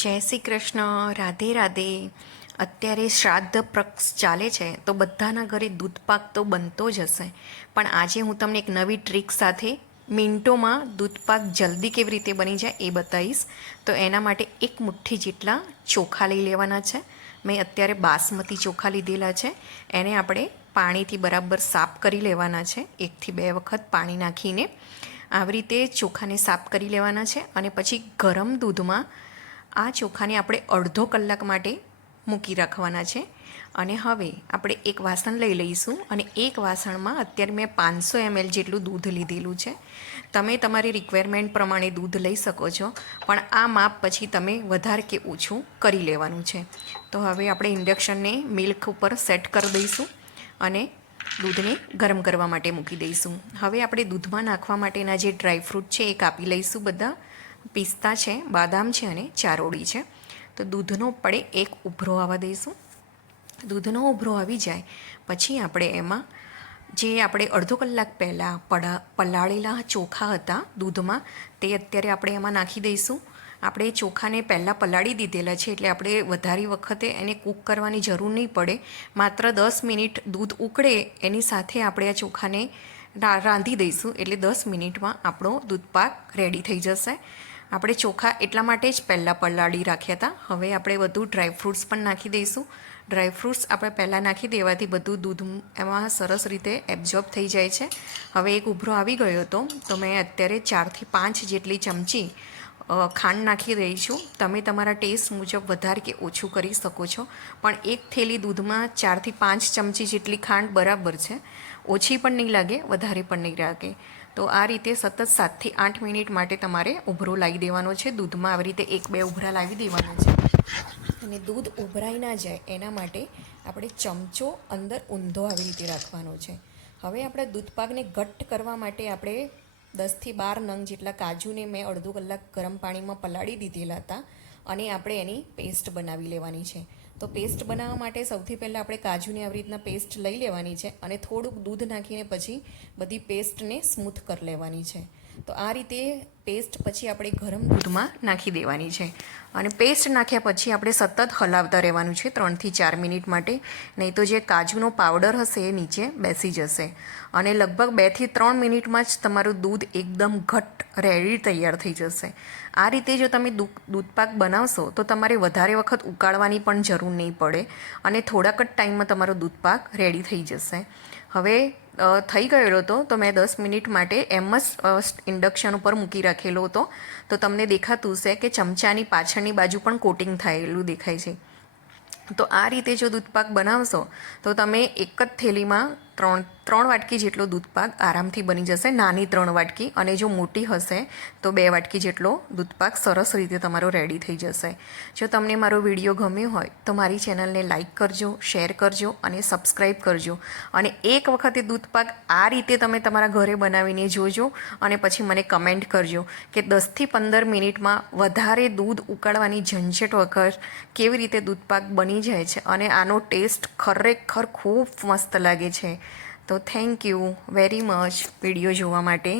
જય શ્રી કૃષ્ણ, રાધે રાધે. અત્યારે શ્રાદ્ધ પક્ષ ચાલે છે તો બધાના ઘરે દૂધપાક તો બનતો જ હશે. પણ આજે હું તમને એક નવી ટ્રીક સાથે મિનિટોમાં દૂધપાક જલ્દી કેવી રીતે બની જાય એ બતાવીશ. તો એના માટે એક મુઠ્ઠી જેટલા ચોખા લઈ લેવાના છે. મેં અત્યારે બાસમતી ચોખા લીધેલા છે. એને આપણે પાણીથી બરાબર સાફ કરી લેવાના છે. 1 થી 2 વખત પાણી નાખીને આવી રીતે ચોખાને સાફ કરી લેવાના છે. અને પછી ગરમ દૂધમાં આ ચોખાને આપણે અડધો કલાક માટે મૂકી રાખવાના છે. અને હવે આપણે એક વાસણ લઈ લઈશું અને એક વાસણમાં અત્યારે મેં 500 ml જેટલું દૂધ લીધેલું છે. તમે તમારી રિક્વાયરમેન્ટ પ્રમાણે દૂધ લઈ શકો છો, પણ આ માપ પછી તમે વધારે કે ઓછું કરી લેવાનું છે. તો હવે આપણે ઇન્ડક્શનને મિલ્ક ઉપર સેટ કરી દઈશું અને દૂધને ગરમ કરવા માટે મૂકી દઈશું. હવે આપણે દૂધમાં નાખવા માટેના જે ડ્રાયફ્રૂટ છે એ કાપી લઈશું. બધા પિસ્તા છે, બાદામ છે અને ચારોળી છે. તો દૂધનો આપણે એક ઉભરો આવવા દઈશું. દૂધનો ઉભરો આવી જાય પછી આપણે એમાં જે આપણે અડધો કલાક પહેલાં પલાળેલા ચોખા હતા દૂધમાં, તે અત્યારે આપણે એમાં નાખી દઈશું. આપણે ચોખાને પહેલાં પલાળી દીધેલા છે એટલે આપણે વધારે વખતે એને કૂક કરવાની જરૂર નહીં પડે. માત્ર 10 મિનિટ દૂધ ઉકળે એની સાથે આપણે આ ચોખાને રાંધી દઈશું એટલે 10 મિનિટમાં આપણો દૂધપાક રેડી થઈ જશે. આપણે ચોખા એટલા માટે જ પહેલાં પલાળી રાખ્યા હતા. હવે આપણે બધું ડ્રાયફ્રૂટ્સ પણ નાખી દઈશું. ડ્રાયફ્રૂટ્સ આપણે પહેલાં નાખી દેવાથી બધું દૂધ એમાં સરસ રીતે એબ્ઝોર્બ થઈ જાય છે. હવે એક ઉભરો આવી ગયો હતો તો મેં અત્યારે 4 થી 5 જેટલી ચમચી ખાંડ નાખી રહી છું. તમે તમારા ટેસ્ટ મુજબ વધારે કે ઓછું કરી શકો છો, પણ એક થેલી દૂધમાં 4 થી 5 ચમચી જેટલી ખાંડ બરાબર છે. ઓછી પણ નહીં લાગે, વધારે પણ નહીં લાગે. તો આ રીતે સતત 7 થી 8 મિનિટ માટે તમારે ઉભરો લાવી દેવાનો છે. દૂધમાં આવી રીતે 1-2 ઉભરા લાવી દેવાના છે. અને દૂધ ઉભરાઈ ના જાય એના માટે આપણે ચમચો અંદર ઊંધો આવી રીતે રાખવાનો છે. હવે આપણે દૂધપાકને ઘટ્ટ કરવા માટે આપણે 10 થી 12 નંગ જેટલા કાજુને મેં અડધો કલાક ગરમ પાણીમાં પલાળી દીધેલા હતા અને આપણે એની પેસ્ટ બનાવી લેવાની છે. તો પેસ્ટ બનાવવા માટે સૌથી પહેલાં આપણે કાજુને આવી રીતના પેસ્ટ લઈ લેવાની છે અને થોડુંક દૂધ નાખીને પછી બધી પેસ્ટને સ્મૂથ કરી લેવાની છે. તો આ રીતે પેસ્ટ પછી આપણે ગરમ દૂધમાં નાખી દેવાની છે. અને પેસ્ટ નાખ્યા પછી આપણે સતત હલાવતા રહેવાનું છે 3 થી 4 મિનિટ માટે. નહીં તો જે કાજુનો પાવડર હશે એ નીચે બેસી જશે. અને લગભગ 2 થી 3 મિનિટમાં જ તમારું દૂધ એકદમ ઘટ્ટ રેડી તૈયાર થઈ જશે. આ રીતે જો તમે દૂધપાક બનાવશો તો તમારે વધારે વખત ઉકાળવાની પણ જરૂર નહીં પડે અને થોડાક જ ટાઈમમાં તમારો દૂધપાક રેડી થઈ જશે. હવે થઈ ગયેલો હતો તો મેં 10 મિનિટ માટે એમ જ ઇન્ડક્શન ઉપર મૂકી રાખેલો હતો. તો તમને દેખાતું હશે કે ચમચાની પાછળની બાજુ પણ કોટિંગ થયેલું દેખાય છે. તો આ રીતે જો દૂધપાક બનાવશો તો તમે એક જ થેલીમાં 3 વાટકી જેટલો દૂધપાક આરામથી બની જશે. નાની 3 વાટકી, અને જો મોટી હશે તો 2 વાટકી જેટલો દૂધપાક સરસ રીતે તમારો રેડી થઈ જશે. જો તમને મારો વિડીયો ગમ્યો હોય તો મારી ચેનલને લાઇક કરજો, શેર કરજો અને સબસ્ક્રાઈબ કરજો. અને એક વખતે દૂધપાક આ રીતે તમે તમારા ઘરે બનાવીને જોજો અને પછી મને કમેન્ટ કરજો કે 10 થી 15 મિનિટમાં વધારે દૂધ ઉકાળવાની ઝંઝટ વગર કેવી રીતે દૂધપાક બની જાય છે અને આનો ટેસ્ટ ખરેખર ખૂબ મસ્ત લાગે છે. તો thank you very much video જોવા માટે.